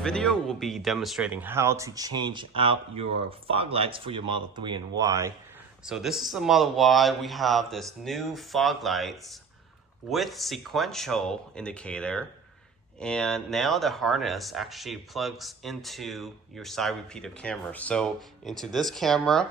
video, we'll be demonstrating how to change out your fog lights for your Model 3 and Y. So this is the Model Y. We have this new fog lights with sequential indicator, and now the harness actually plugs into your side repeater camera. So into this camera,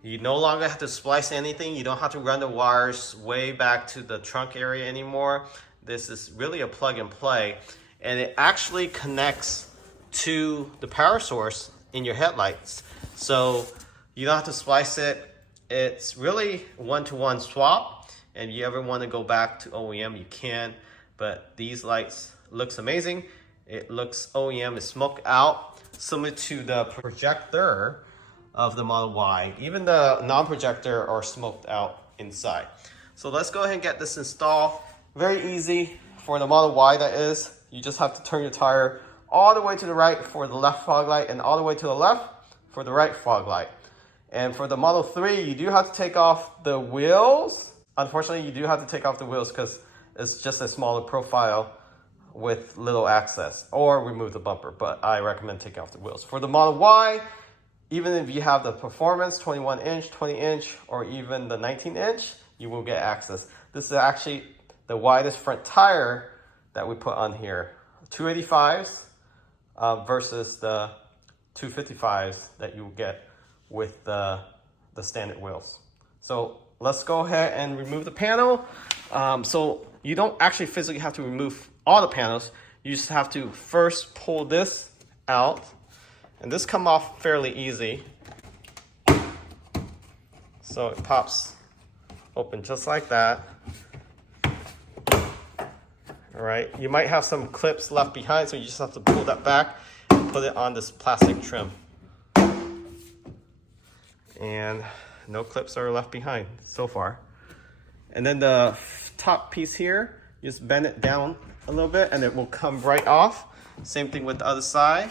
you no longer have to splice anything. You don't have to run the wires way back to the trunk area anymore. This is really a plug and play, and it actually connects to the power source in your headlights. So you don't have to splice it. It's really one-to-one swap, and if you ever want to go back to OEM, you can, but these lights looks amazing. It looks OEM is smoked out, similar to the projector of the Model Y. Even the non-projector are smoked out inside. So let's go ahead and get this installed. Very easy for the Model Y, that is. You just have to turn your tire all the way to the right for the left fog light and all the way to the left for the right fog light. And for the Model 3, you do have to take off the wheels. Unfortunately, you do have to take off the wheels because it's just a smaller profile with little access, or remove the bumper, but I recommend taking off the wheels. For the Model Y, even if you have the performance 21 inch, 20 inch, or even the 19 inch, you will get access. This is actually the widest front tire that we put on here. 285s versus the 255s that you will get with the standard wheels. So let's go ahead and remove the panel. So you don't actually physically have to remove all the panels. You just have to first pull this out, and this come off fairly easy. So it pops open just like that. All right, you might have some clips left behind, so you just have to pull that back and put it on this plastic trim. And no clips are left behind so far. And then the top piece here, you just bend it down a little bit and it will come right off. Same thing with the other side.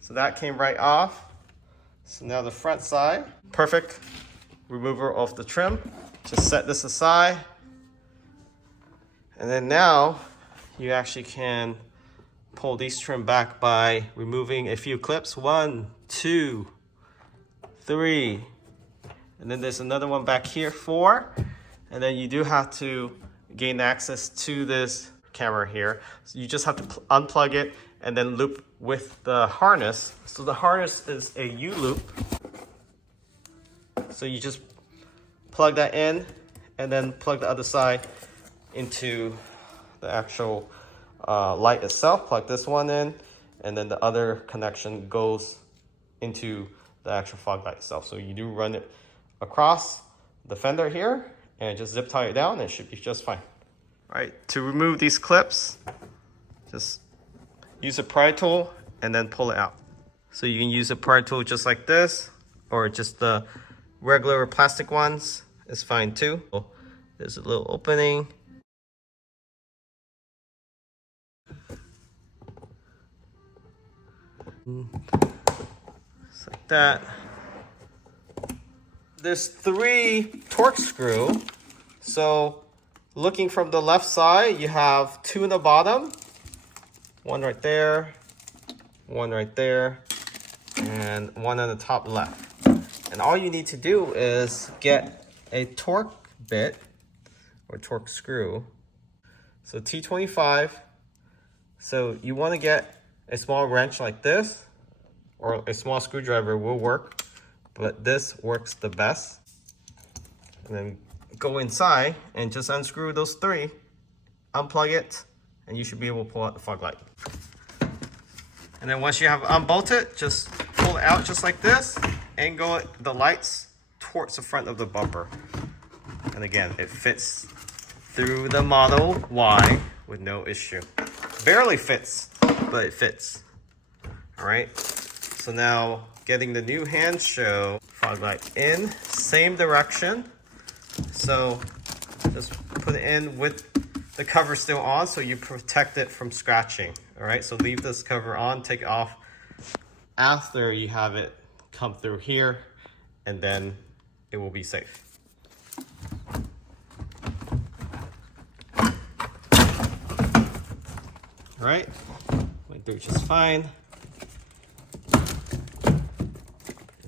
So that came right off. So now the front side, perfect remover of the trim. Just set this aside. And then now you actually can pull these trim back by removing a few clips. 1, 2, 3. And then there's another one back here, 4. And then you do have to gain access to this camera here. So you just have to unplug it and then loop with the harness. So the harness is a U-loop. So you just plug that in and then plug the other side into the actual light itself. Plug this one in, and then the other connection goes into the actual fog light itself. So you do run it across the fender here and just zip tie it down, and it should be just fine. All right, to remove these clips, just use a pry tool and then pull it out. So you can use a pry tool just like this, or just the regular plastic ones is fine too. There's a little opening. Just like that. There's 3 torque screw. So looking from the left side, you have 2 in the bottom, 1 right there, 1 right there, and 1 on the top left. And all you need to do is get a torque bit or torque screw. So T25. So you want to get a small wrench like this, or a small screwdriver will work, but this works the best. And then go inside and just unscrew those 3, unplug it, and you should be able to pull out the fog light. And then once you have unbolted, just pull it out just like this, angle the lights towards the front of the bumper. And again, it fits through the Model Y with no issue. Barely fits, but it fits. All right, so now getting the new Hansshow fog light in, same direction. So just put it in with the cover still on, so you protect it from scratching. All right, so leave this cover on, take it off after you have it come through here, and then it will be safe. All right, through just fine. And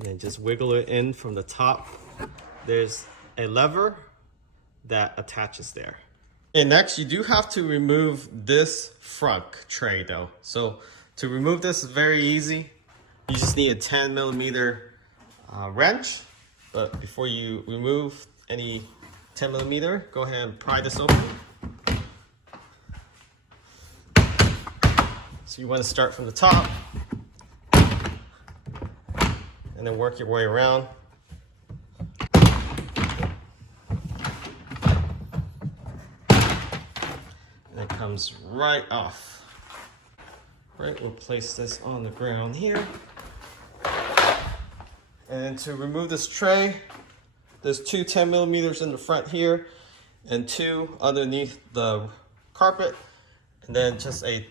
then just wiggle it in from the top. There's a lever that attaches there. And next, you do have to remove this front tray though. So to remove this is very easy. You just need a 10mm wrench. But before you remove any 10mm, go ahead and pry this open. So you want to start from the top and then work your way around. And it comes right off. Right, we'll place this on the ground here. And to remove this tray, there's two 10mm in the front here and two underneath the carpet. And then just a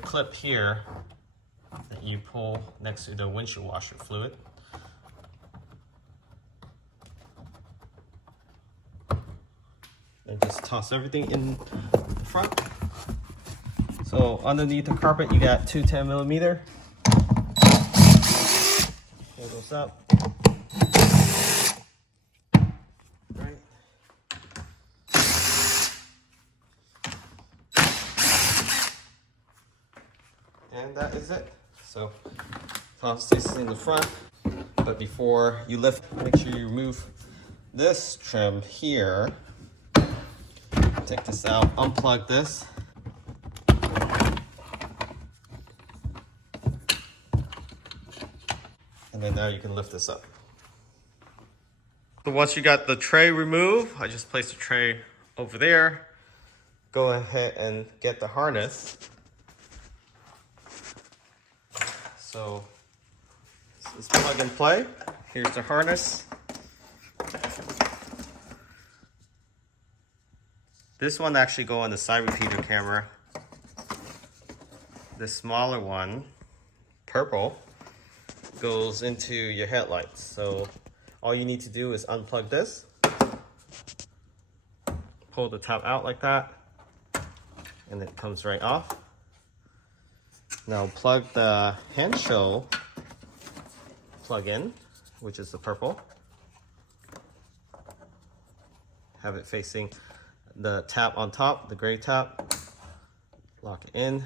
clip here that you pull next to the windshield washer fluid. And just toss everything in the front. So underneath the carpet, you got two 10mm. Pull those up. Right. And that is it. So toss this in the front. But before you lift, make sure you remove this trim here. Take this out, unplug this. And then now you can lift this up. So once you got the tray removed, I just placed the tray over there. Go ahead and get the harness. So this is plug and play. Here's the harness. This one actually goes on the side repeater camera. The smaller one, purple, goes into your headlights. So all you need to do is unplug this, pull the top out like that, and it comes right off. Now plug the Hansshow plug in, which is the purple. Have it facing the tap on top, the gray tap. Lock it in.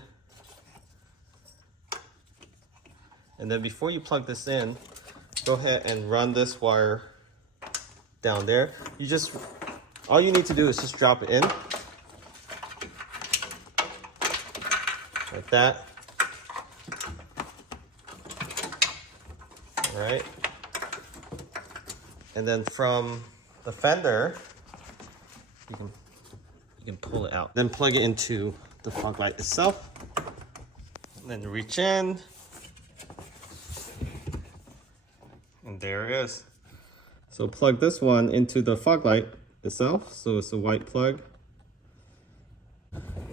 And then before you plug this in, go ahead and run this wire down there. All you need to do is just drop it in. Like that. All right. And then from the fender, you can pull it out. Then plug it into the fog light itself. And then reach in. And there it is. So plug this one into the fog light itself. So it's a white plug.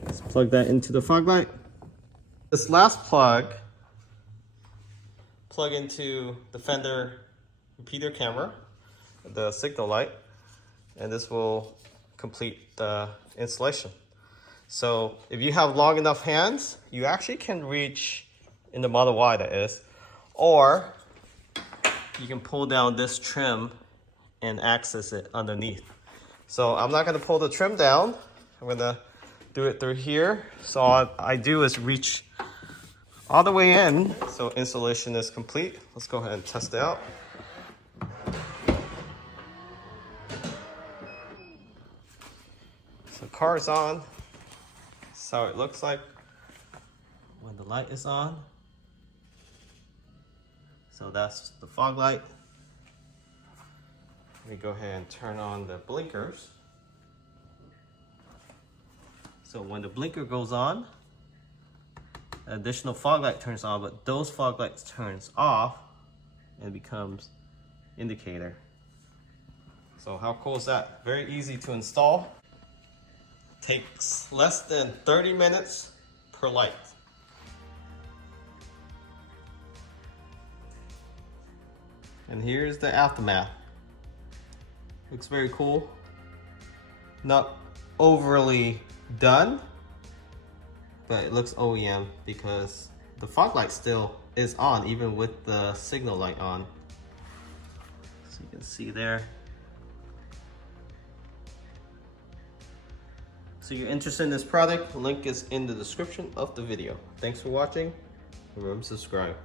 Let's plug that into the fog light. This last plug into the fender repeater camera, the signal light, and this will complete the installation. So if you have long enough hands, you actually can reach in the Model Y, that is, or you can pull down this trim and access it underneath. So I'm not going to pull the trim down. I'm going to do it through here. So all I do is reach all the way in. So installation is complete. Let's go ahead and test it out. So car is on. That's how it looks like when the light is on. So that's the fog light. Let me go ahead and turn on the blinkers. So when the blinker goes on, additional fog light turns on, but those fog lights turns off and becomes indicator. So how cool is that? Very easy to install. Takes less than 30 minutes per light. And here's the aftermath. Looks very cool. Not overly done, but it looks OEM because the fog light still is on even with the signal light on. So you can see there. So you're interested in this product, link is in the description of the video. Thanks for watching. Remember to subscribe.